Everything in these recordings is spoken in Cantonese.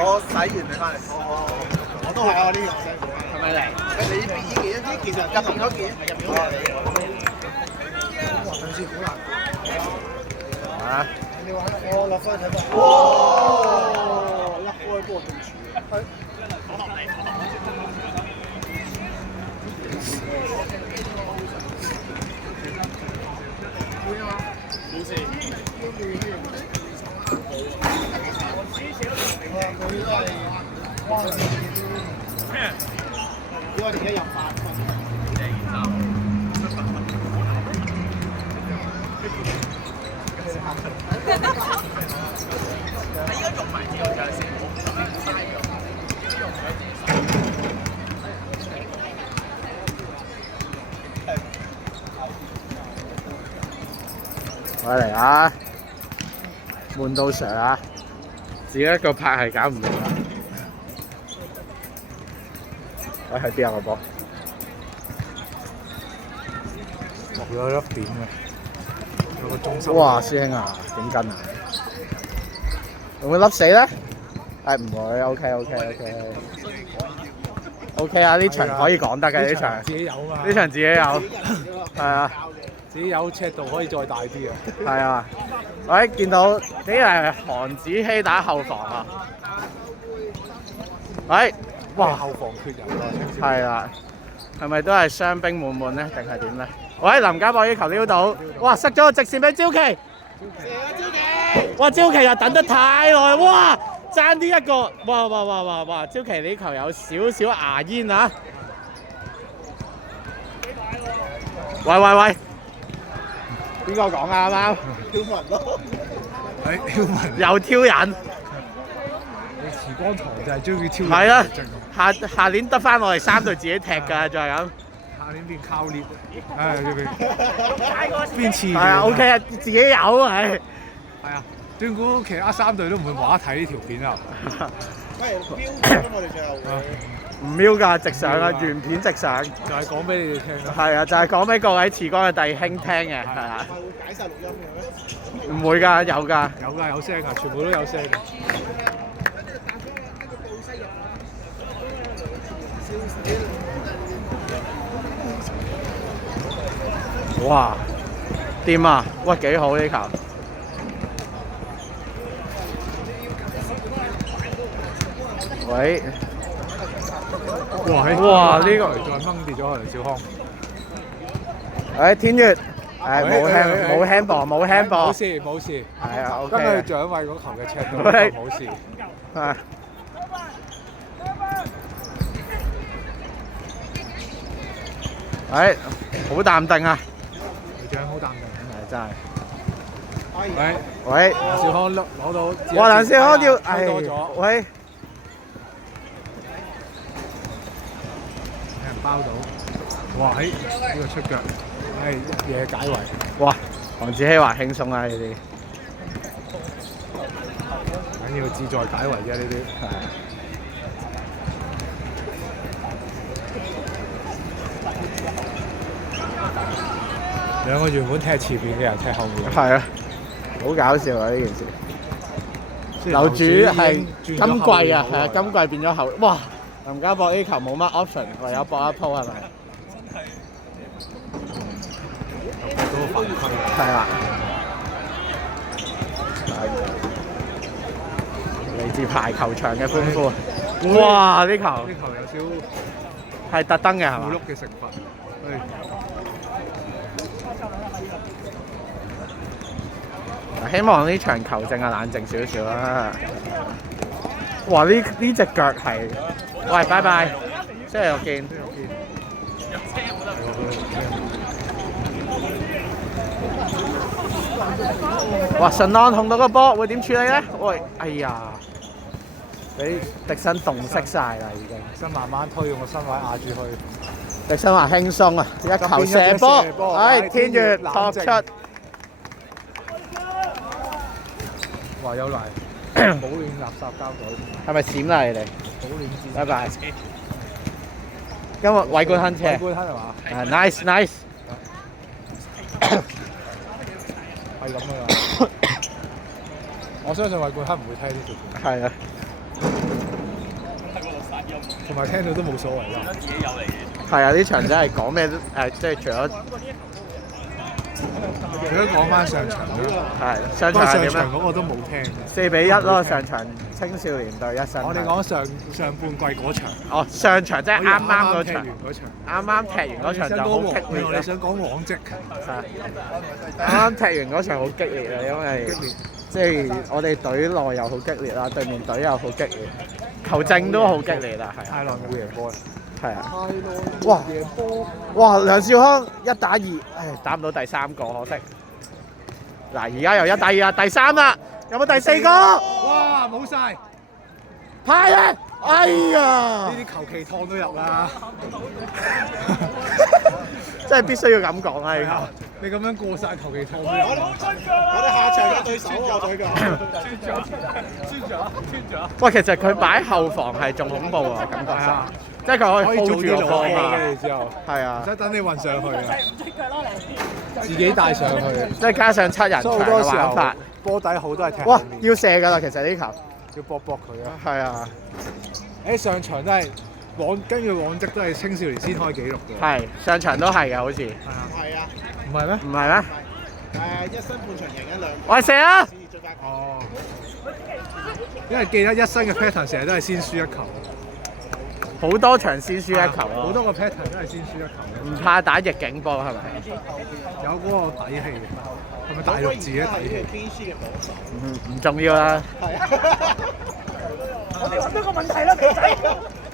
我洗完你翻嚟。我都係啊，呢個係咪嚟？你呢件就入邊嗰件，入邊哇！上次好難。啊！你玩我落翻去睇波。哇！一開波中柱。係。冇事。佢都係幫你咩？因為我哋而家入8分。應該用埋自動醬先，嘥咗。我嚟啊！悶到 Sir 啊！自己一個拍係搞唔掂啊！我喺邊啊個波？落咗一點嘅，有個中心。哇！師兄啊，點跟啊？會唔會笠死咧？唔會 ，OK 啊！呢場可以講得嘅呢場，自己有嘛？呢場自己有，係啊，自己有尺度可以再大啲啊！係啊！喂，見到呢係韓子希打後防啊！喂，哇！後防缺人啊！係啦，係咪都係傷兵滿滿咧，定係點咧？喂，林家博呢球撩到，哇！塞咗個直線俾招奇，哇！招奇又等得太耐，哇！爭啲一個，哇！招奇呢球有少少牙煙啊！喂，邊個講啊？啱啱挑文咯，係挑文又挑人，你時光堂就係中意挑人。係啊！下年得翻我哋3隊自己踢㗎，就係咁。下年變靠列，變次。係啊 ，OK 啊，自己有係。係啊，斷估其他3隊都唔會話睇呢條片啊。喂，標咗我哋最後會。唔瞄㗎，直上啊，原片直上。就係講俾你哋聽啦。係啊，就係講俾各位慈光嘅弟兄聽嘅，係啊。係會解晒錄音嘅咩？唔會㗎，有㗎。有聲㗎，全部都有聲嘅。哇！掂啊！哇，幾好呢球！喂！哇！呢個再掹跌咗梁少康。誒天月，冇輕磅，冇事。係啊，OK。根據蔣偉嗰球嘅尺度，冇事。係。好淡定啊！隊長好淡定，係真係。喂，梁少康攞到。哇！梁少康要多咗。喂。俾人包到。哇！呢個出腳，一嘢解圍。哇！黃子希話輕鬆啊呢啲。緊要志在解圍啫呢啲。兩個原本踢前面嘅人踢後面。係啊，好搞笑啊呢件事。樓主係今季啊，係啊，今季變咗後。哇！林家博呢球冇乜 option，唯有搏一鋪係咪？嗰個犯規。係啦。嚟自排球場嘅歡呼。哇！呢球有少係特登嘅係嘛？咕碌嘅成分。希望呢場球證啊冷靜少少啦。哇！呢隻腳係，喂，拜拜，星期六見。哇！順安控到個波，會點處理咧？喂，哎呀，俾迪生洞悉晒啦已經。身慢慢推，用個身位壓住佢。迪生話輕鬆啊，一球射波，天月托出。話有嚟保暖垃圾膠袋，係咪閃啦你哋？保暖紙。拜拜。今日偉冠亨車。偉冠亨係嘛？Nice。係咁噶啦。我相信偉冠亨唔會聽呢條片。係啊。同埋聽到都冇所謂啦。係啊，呢場真係講咩都即係除咗講翻上場啦，係上不過上場係點咧？場嗰個都冇聽。 4-1咯，上場青少年對一新。我哋講上半季嗰場，哦，上場即係啱啱嗰場，踢完嗰場，啱啱踢完嗰場就好激烈啦。你想講往績？啱啱踢完嗰場好激烈啊，因為即係我哋隊內又好激烈啦，對面隊又好激烈，球證都好激烈啦，係。太耐冇贏波啦。係啊！哇！哇！梁少康1打2，唉，打唔到第3個，可惜。嗱，而家又1打2啦，第3啦，有冇第4個？哇！冇晒，派咧！哎呀！呢啲求其趟都入啦。真係必須要咁講啊！呢個。你咁樣過晒求其趟都入。我哋下場嘅對手我隊㗎。喂，其實佢擺後防係仲恐怖啊，感覺上，即係佢可以 hold 住個波啊。跟住之後，係啊唔，使等你運上去啊，自己帶上去。即係加上7人場嘅玩法。波底好多係踢哇後！面，要射㗎啦，其實呢球。要搏佢啊！係啊，誒上場都係根據往績都係青少年先開紀錄嘅。係上場都係嘅，好似。係啊，唔係咩？唔係咩？一新半場贏一兩。我射啊！哦，因為記得一新嘅 pattern 成日都係先輸一球，好多場先輸一球咯。好多個 pattern 都係先輸一球，唔怕打逆境波係咪？有嗰個底氣嘅，係咪大陸字嘅底氣？唔重要啦。我哋揾到個問題啦，佢仔。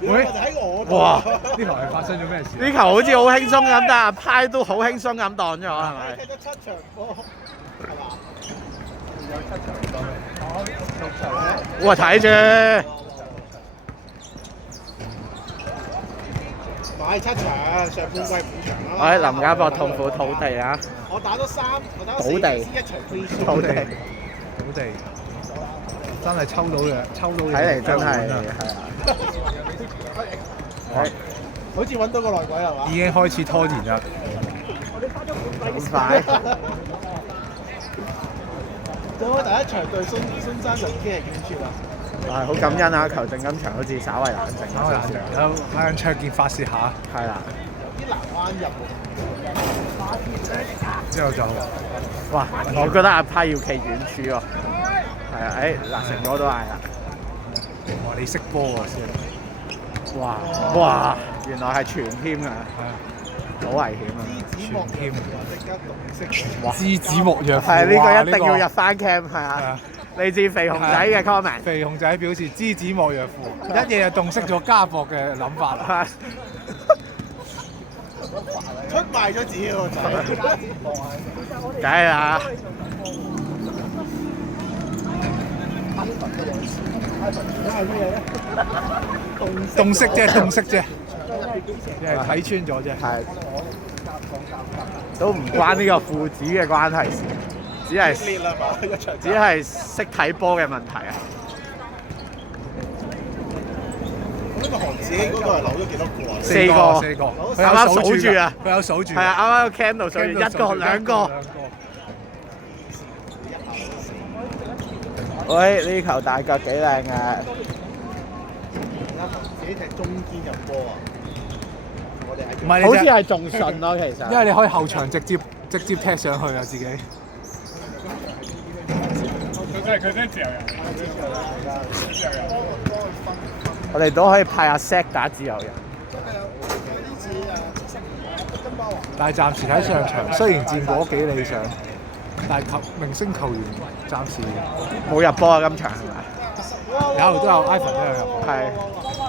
喂，喺我哇！呢球係發生咗咩事？呢球好似好輕鬆咁，但係派都好輕鬆咁當咗，係咪？踢咗7場波，係嘛？哇！睇住，買7場，上半季5場啦。我喺林家博痛苦土地啊！我打咗3，我打咗土地4一場 free shoot 土地，土地真係抽到嘅，抽到嘅。睇嚟真係係啊！好似揾到個內鬼係嘛？已經開始拖延啦。咁快，最好第一場對孫山就已經係完全啦。係好感恩啊！球證今場好似稍為冷靜稍為冷靜，有阿楊卓健發泄下，係啦。啲南灣入之後就哇！我覺得阿派要企遠處喎。係啊，嗱，成哥都嗌啦。話你識波喎先。哇！哇！原來係全添㗎，好危險啊！全添。即刻動色。哇！知子莫若父。係呢個一定哇要入翻 cam 係啊！嚟自肥熊仔嘅 comment。肥熊仔表示知子莫若父，一嘢就洞悉咗家博嘅諗法啦。出賣咗自己個仔。梗係啦。洞悉啫，洞悉啫，即係睇穿咗啫。係。都唔關呢個父子嘅關係事，只係識睇波嘅問題啊！呢個韓子嗰個係扭咗幾多個啊？4個，佢啱啱數住啊！佢有數住。係啊，啱啱個 cam 度數住1個、2個。喂，呢球大腳幾靚啊！自己踢中堅入波啊！我哋係唔係，好似係仲順咯，其實。因為你可以後場直接踢上去啊，自己。佢真係自由人。我哋都可以派阿 Zack 打自由人。但係暫時睇上場，雖然戰果幾理想，但係明星球員暫時冇入波啊！今場係咪？都有 Ivan 都有入波。係。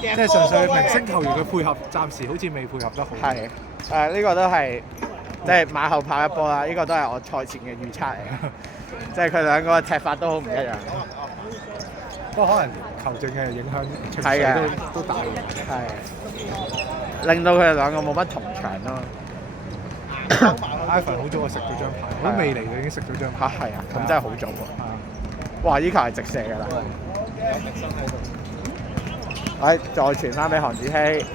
即係純粹明星球員嘅配合，暫時好似未配合得好。係。呢個都係即係馬後炮一波啦。呢個都係我賽前嘅預測嚟嘅，即係佢兩個嘅踢法都好唔一樣。不過可能球證嘅影響情係緒都大。係。令到佢哋兩個冇乜同場咯。Ivan 好早就食咗張牌，我都未嚟就已經食咗張牌。係啊，咁真係好早喎。哇！呢球係直射㗎啦。再傳翻俾韓子希。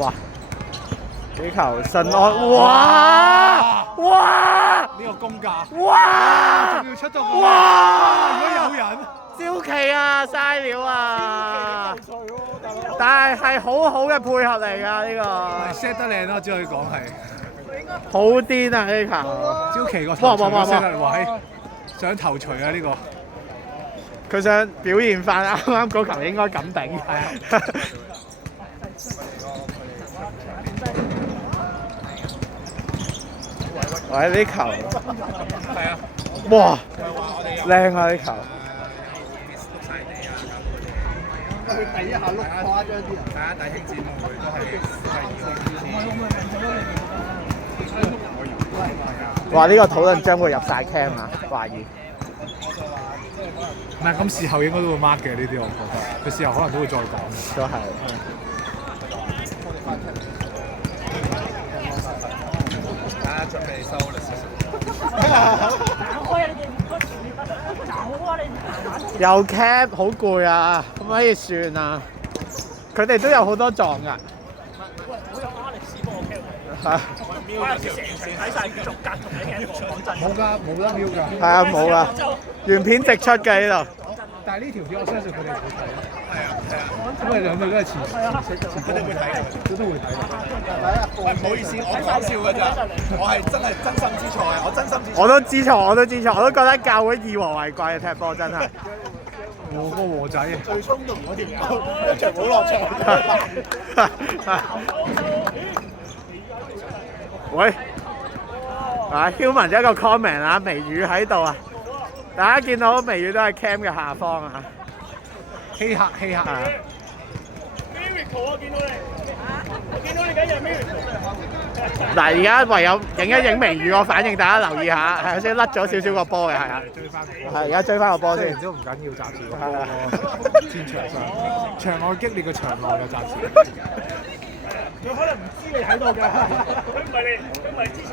哇！呢球順安，哇！呢個功架，哇！仲要出到個，哇！如果有人，招奇啊，嘥料啊！但係好好嘅配合嚟㗎呢set 得靚咯，只可以講係。個，好癲啊呢球！招奇個頭槌都 set 得位，想頭槌啊呢個。佢想表現翻啱啱嗰球應該咁頂。係啊。喂，呢球。係啊。哇！靚啊呢球。佢第一下碌誇張啲啊！大家弟兄姊妹都係哇！呢個討論將會入晒 cam 啊，懷疑。唔係咁事後應該都會 mark 嘅呢啲，我覺得佢事後可能都會再講。都係。大家準備收啦，又 cap 好攰啊，可唔可以算啊？佢哋都有好多撞㗎。係。冇㗎，冇得瞄㗎。係啊，冇㗎，原片直出嘅呢度。但係呢條片我相信佢哋會睇。係啊，因為兩隊都係前，佢哋會睇嘅，佢都會睇嘅。唔好意思，我講笑㗎咋，我係真係真心之錯啊！我真心之錯。我都知錯，我都覺得教會以和為貴啊！踢波真係。和個和仔。最衝動嗰條友，一場冇落場。喂，Human 一個 comment 啊，微雨喺度啊，大家見到微雨都係 cam 嘅下方啊，欺客啊！ Miracle 我見到你，我見到你緊日 Miracle。嗱，而家唯有影一影微雨個反應，大家留意下，係先甩咗少少個波嘅，係啊，係而家追翻個波先，都唔緊要，暫時係啊，戰場上場外激烈嘅場內嘅暫時。佢可能唔知你喺度㗎，佢唔係之前。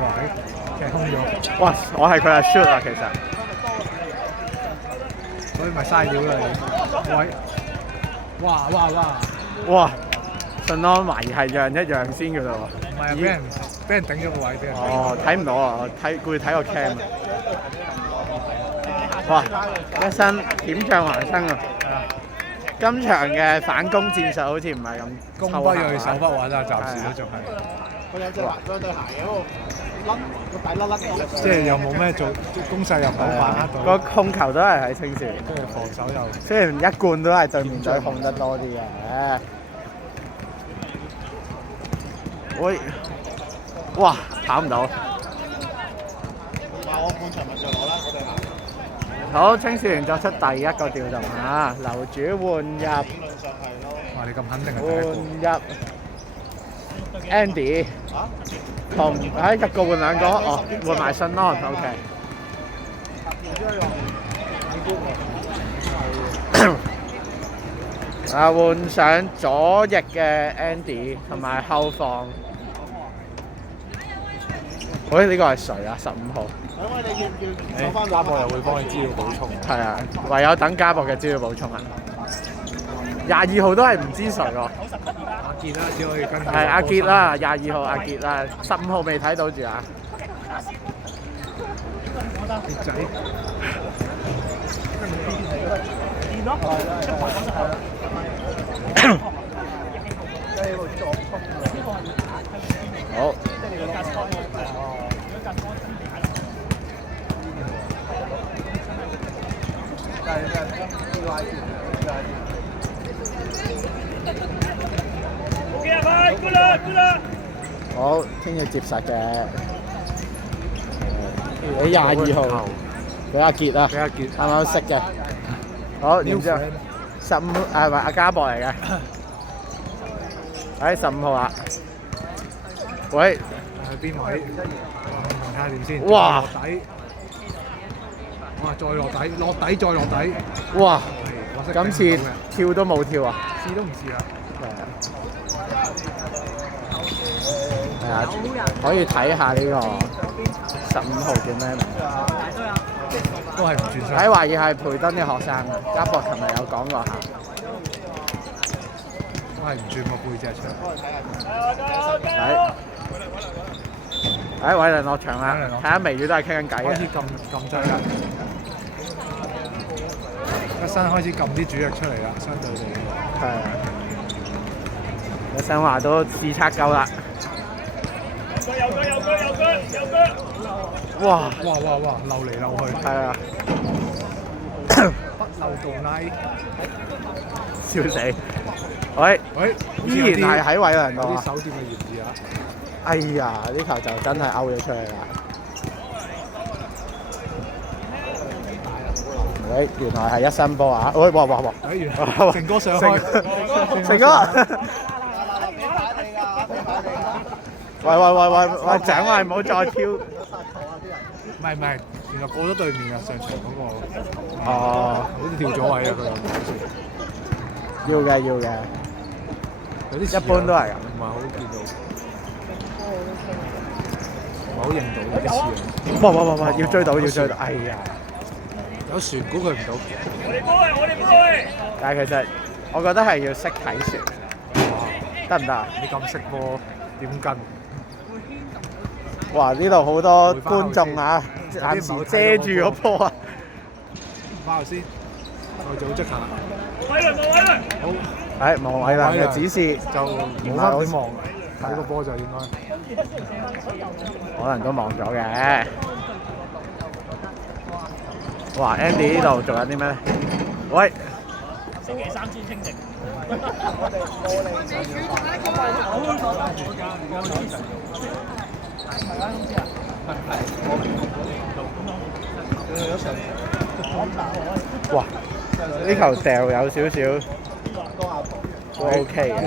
哇！踢空咗。哇！我係佢阿 shoot 啊，其實。所以咪嘥料啦你。喂！哇！哇！順安懷疑係讓一讓先㗎啦喎。唔係啊，俾人頂咗個位俾人。哦，睇唔到啊！顧住睇個 cam 啊。哇！一身險象環生啊！今場嘅反攻戰術好似唔係咁攻不銳守不穩啊，暫時都仲係。佢有對鞋嗰度甩個底甩嘅。即係又冇咩做攻勢又唔好把握到。個控球都係喺青少年，跟住防守又。雖然一貫都係對面隊控得多啲嘅。喂！哇！跑唔到。話我半場咪上攞啦，我哋行。好，青少年作出第一個調動啊！樓主換入，理論上係咯。哇！你咁肯定係換入 Andy， 同入個換兩個，哦，換埋信安 ，OK。啊，換上左翼嘅 Andy 同埋後防。喂，呢個係誰啊？15號。咁我哋要攞翻加博又會幫你資料補充。係啊，唯有等加博嘅資料補充啊。22號都係唔知誰喎。阿傑啦，只可以跟。係阿傑啦，22號阿傑啦，15號未睇到住啊。傑仔。好。好，聽日接實嘅。俾22號，俾阿傑啊，俾阿傑，啱啱識嘅。好，然之後15係咪阿家博嚟嘅？喺15號啊。喂，去邊位？睇下點先。哇！落底。哇！再落底，落底再落底。哇！今次跳都冇跳啊！試都唔試啦。係啊，可以睇下呢個15號叫咩名？都係唔轉身。喺懷疑係培登嘅學生啊，家博琴日有講過下。都係唔轉個背脊出。係。誒，偉倫落場啦，睇下微語都係傾緊偈嘅。開始撳掣啦，一新開始撳啲主力出嚟啦，相對地。係啊，一新話都試測夠啦。哇！漏嚟漏去。係啊，不漏洞拉。笑死！喂，依然係喺偉倫度啊！啲手掂嘅嫌疑啊！哎呀，呢球就真係勾咗出嚟啦！喂，原來係一新波啊！喂，哇！原來成哥上開，成哥！喂，井衞唔好再挑！唔係，原來過咗對面啊！上場嗰個哦，好似跳咗位啊！佢要嘅，有啲一般都係咁，唔係好見到，唔係好認到呢啲似啊！哇！要追到！哎呀，有船估佢唔到。我哋杯！但係其實我覺得係要識睇船，得唔得啊？你咁識波點跟？哇！呢度好多觀眾啊，暫時遮住個波啊！翻去先，再組織下。好。係黃偉倫嘅指示就冇乜點望，睇個波就應該。可能都望咗嘅。哇 ！Andy 呢度仲有啲咩咧？喂！星期三先清靜。哇！呢球掉有少少都 OK 嘅。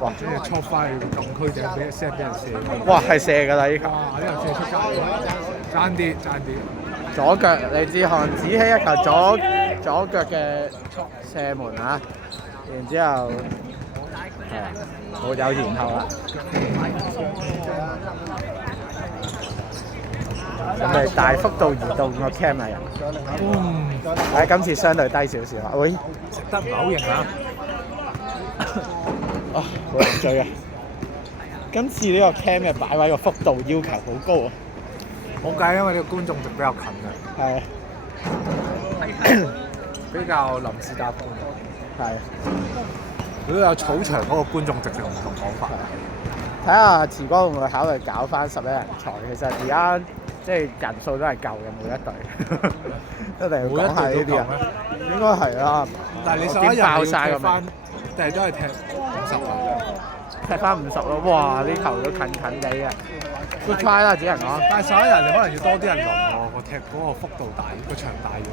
哇！即係戳翻去禁區頂，俾人射。哇！係射㗎啦呢球。哇！呢球射出界，爭啲。左腳李志翰指起一球左腳嘅射門啊！然之後冇有然後啦。咁咪大幅度移動個 cam 啊！今次相對低少少啊！喂，食得唔係好型啊！好難追啊！今次呢個 cam 嘅擺位個幅度要求好高啊！冇計，因為呢個觀眾席比較近嘅。係。比較臨時搭半。係。如果有草場嗰個觀眾席就唔同講法。睇下池哥會唔會考慮搞翻11人賽？其實而家即係人數都係夠嘅，每一隊。一定要講下呢啲啊！應該係啦。但係你11人爆曬咁樣，定係都係踢50啊？踢翻50咯！哇！呢球都近地嘅。Good try 啦，只能講。但係11人你可能要多啲人輪喎，個踢嗰個幅度大，個場大咗。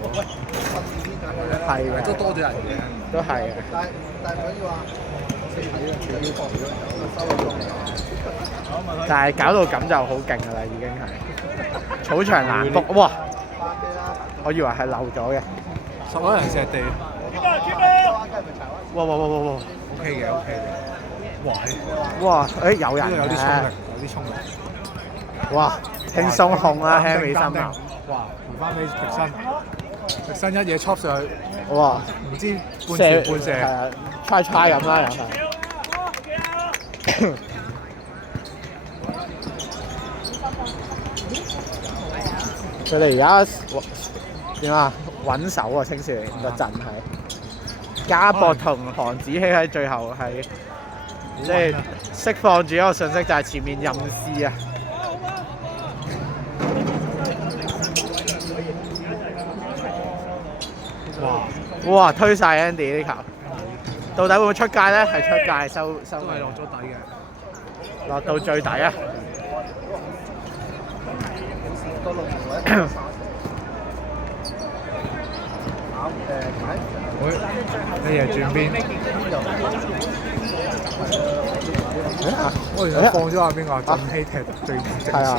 係嘅，都多咗人嘅。都係嘅。但係搞到咁就好勁㗎啦，已經係。草場難卜，哇！我以為係漏咗嘅。11人石地。哇！OK 嘅。哇！誒有人有啲衝力，哇！輕鬆控啦 ，Harry 森啊！哇！回翻俾迪生一嘢戳上去，哇！唔知半傳半射，係啊，try 咁啦，又係。佢哋而家點啊？穩守啊，青少年個陣係。加博同韓子希喺最後係即係釋放住一個訊息，就係前面任試啊！哇！推晒 Andy 呢球，到底會唔會出界咧？係出界收，都係落咗底嘅，落到最底啊！你嘢轉邊？我原來放咗下邊個振希踢最正。係啊。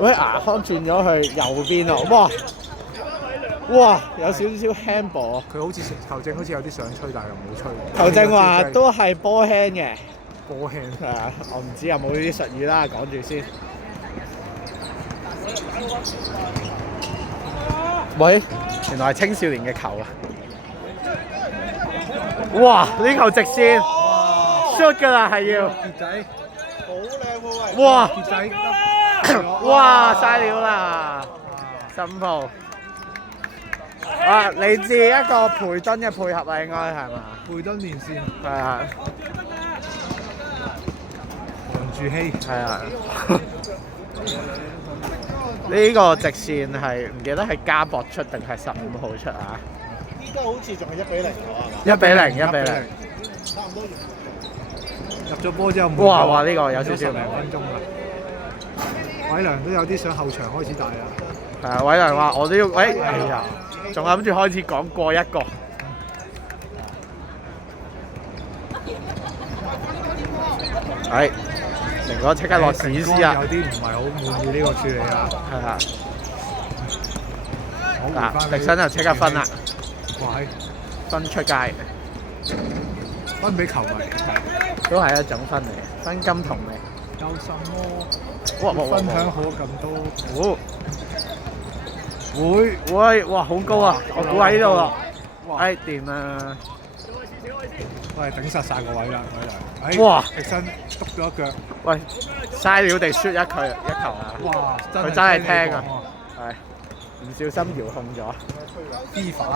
喂，牙康轉咗去右邊咯，哇！有少少 handball。佢好似球證好似有啲想吹，但係又冇吹。球證話都係波輕嘅。波輕係啊，我唔知有冇呢啲術語啦，講住先。喂，原來係青少年嘅球啊！哇！呢球直線 shoot 㗎啦，係要。傑仔，好靚喎喂！哇傑仔，哇嘥料啦，新鋪。啊，嚟自一個培敦嘅配合啊，應該係嘛？貝敦連線，係啊，梁柱希，係啊。呢個直線係唔記得係加博出定係15號出啊？依家好似仲係1-0喎， 1-0，1-0。差唔多完。入咗波之後，哇！呢個有少少10零分鐘啦。偉良都有啲想後場開始大啦。係啊，偉良話我都要，哎呀，仲諗住開始講過一個。係，成哥即刻落史詩啊！有啲唔係好滿意呢個處理啊。係啊，嗱，迪生就即刻分啦，哇！分出街，分俾球迷，都係一種分嚟嘅，分金同味。有什麼哇！分享好咁多？喂，哇，好高啊！我估喺呢度咯。哎，掂啊！喂，頂實曬個位啦，偉良。哇！迪生篤咗一腳。喂，嘥料地輸一球啊！哇！佢真係聽啊！係唔小心遙控咗。FIFA。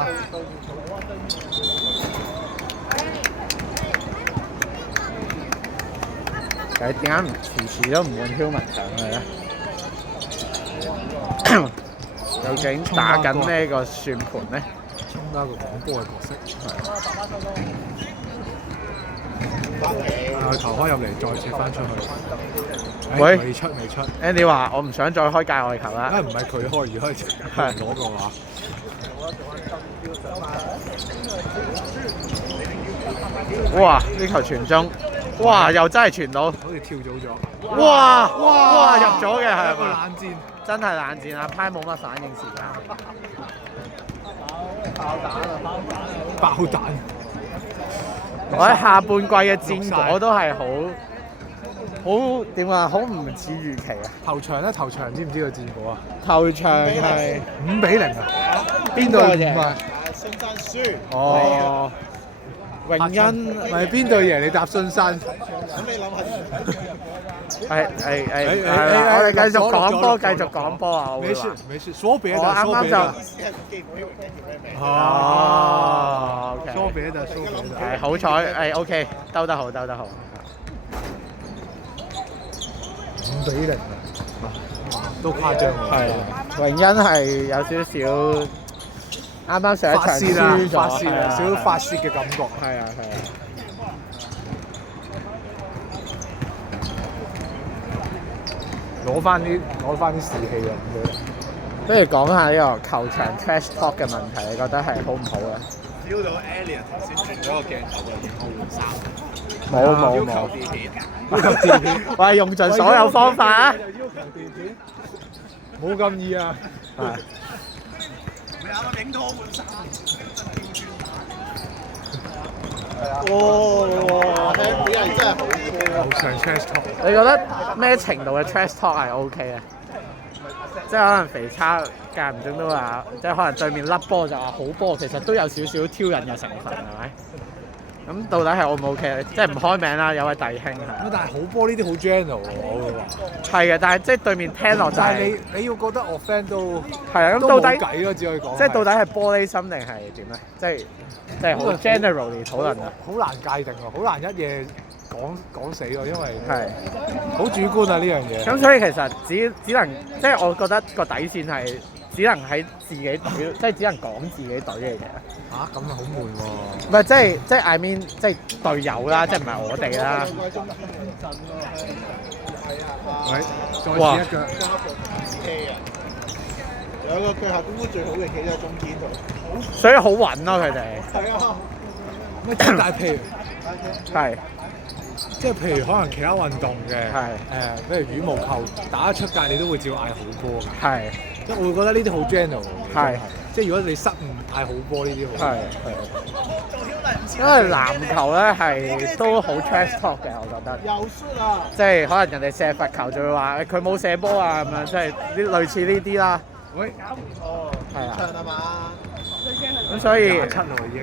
佢點解唔遲都唔換 Human 上去咧？究竟打緊咩個算盤咧？充當一個廣播嘅角色。投開入嚟，再切翻出去。喂，未出。Andy 話：我唔想再開界外球啦。梗係唔係佢開，而係攞嘅話。哇！呢球傳中，哇！又真係傳到，好似跳早咗。哇！入咗嘅係咪？冷戰，真係冷戰啊！派冇乜反應時間。爆彈！我喺下半季嘅戰果都係好點啊？好唔似預期啊！頭場知唔知個戰果啊？頭場係5-0啊！邊隊贏啊？信山輸。哦，榮恩咪邊隊贏？你答信山。咁你諗下。我哋繼續講波啊！沒事，說別的。我啱啱就哦，OK。說別的。係好彩，OK，兜得好。5-0啊！都誇張喎。係啊，榮恩係有少少啱啱上一場輸咗，少少發泄嘅感覺。係啊。攞翻啲士氣啊！不如講下呢個球場 trash talk 嘅問題，你覺得係好唔好啊？ feel 到 Alien 頭先停咗個鏡頭嘅，我換衫。冇。要求電片。喂，用盡所有方法啊！要求電片，冇咁易啊！係。你啱啱影到我換衫。哇！聽啲人真係好高。好長 trash talk。你覺得咩程度嘅 trash talk 係 OK 嘅？即係可能肥叉間唔中都話，即係可能對面甩波就話好波，其實都有少少挑釁嘅成分，係咪？咁到底係 O 唔 OK 咧？即係唔開名啦，有位弟兄係。但係好波呢啲好 general 喎，我會話。係嘅，但係即係對面聽落就係。但係你要覺得 offend 都係啊，咁到底冇計咯，只可以講。即係到底係玻璃心定係點咧？即係好 generally 討論啊。好難界定喎，好難一夜講死喎，因為係好主觀啊呢樣嘢。咁所以其實只能即係我覺得個底線係只能喺自己隊，即係只能講自己隊嘅嘢。咁啊好悶喎！唔係即係 I mean 即係隊友啦，即係唔係我哋啦。喂，再試一腳。有個腳下功夫最好嘅企喺中間度。所以好穩咯佢哋。係啊。但係譬如係。即係譬如可能其他運動嘅，譬如羽毛球打得出界，你都會照嗌好波嘅。係，即係我會覺得呢啲好 general 嘅。係，即係如果你失誤嗌好波呢啲好。係。因為籃球咧係都好 trash talk 嘅，我覺得。又輸啊！即係可能人哋射罰球就會話佢冇射波啊咁樣，即係啲類似呢啲啦。喂。哦。係啊。長啊嘛。咁所以。27咯已經。